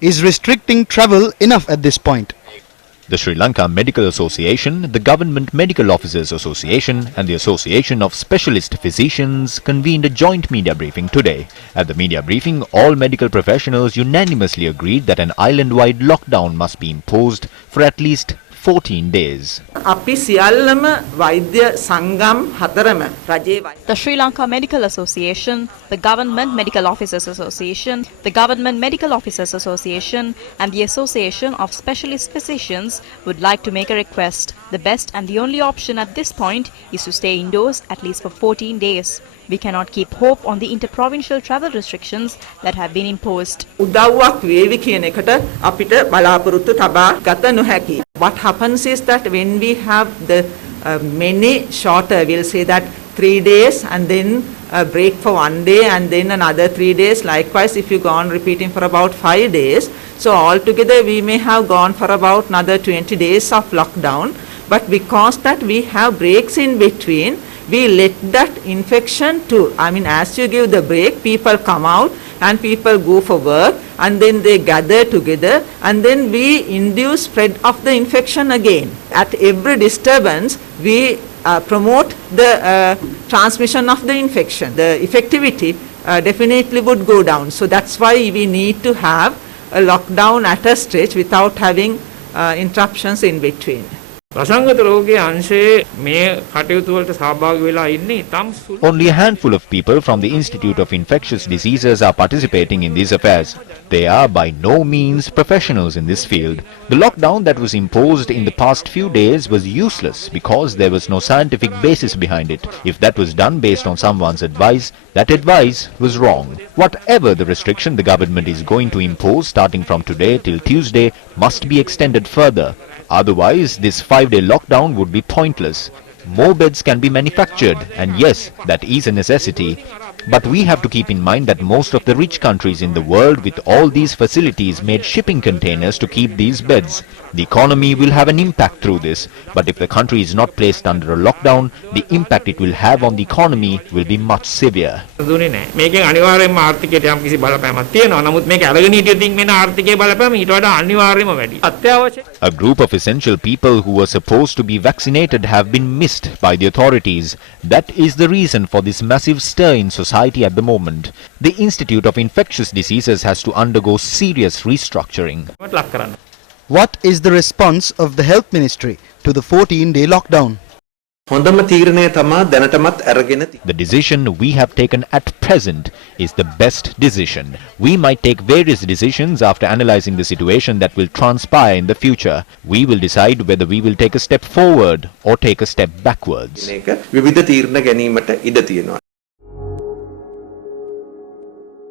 is restricting travel enough at this point? The Sri Lanka Medical Association, the Government Medical Officers Association and the Association of Specialist Physicians convened a joint media briefing today. At the media briefing, all medical professionals unanimously agreed that an island-wide lockdown must be imposed for at least 14 days. අපි සියල්ලම වෛද්‍ය සංගම් හතරම The Sri Lanka Medical Association, the Government Medical Officers Association, the Government Medical Officers Association and the Association of Specialist Physicians would like to make a request. The best and the only option at this point is to stay indoors at least for 14 days. We cannot keep hope on the interprovincial travel restrictions that have been imposed. උදව්වක් වේවි කියන එකට අපිට බලාපොරොත්තු තබා ගත නොහැකි. What happens is that when we have the many shorter, we'll say that 3 days and then a break for 1 day and then another 3 days. Likewise, if you go on repeating for about 5 days, so altogether we may have gone for about another 20 days of lockdown. But because that we have breaks in between, we let that infection to, as you give the break, people come out and people go for work and then they gather together and then we induce spread of the infection again. At every disturbance, we promote the transmission of the infection. The effectivity definitely would go down. So that's why we need to have a lockdown at a stretch without having interruptions in between. Only a handful of people from the Institute of Infectious Diseases are participating in these affairs. They are by no means professionals in this field. The lockdown that was imposed in the past few days was useless because there was no scientific basis behind it. If that was done based on someone's advice, that advice was wrong. Whatever the restriction the government is going to impose starting from today till Tuesday must be extended further. Otherwise, this 5-day lockdown would be pointless. More beds can be manufactured, and yes, that is a necessity. But we have to keep in mind that most of the rich countries in the world with all these facilities made shipping containers to keep these beds. The economy will have an impact through this, but if the country is not placed under a lockdown, the impact it will have on the economy will be much severe. A group of essential people who were supposed to be vaccinated have been missed by the authorities. That is the reason for this massive stir in society at the moment. The Institute of Infectious Diseases has to undergo serious restructuring. What is the response of the Health Ministry to the 14-day lockdown? The decision we have taken at present is the best decision. We might take various decisions after analyzing the situation that will transpire in the future. We will decide whether we will take a step forward or take a step backwards.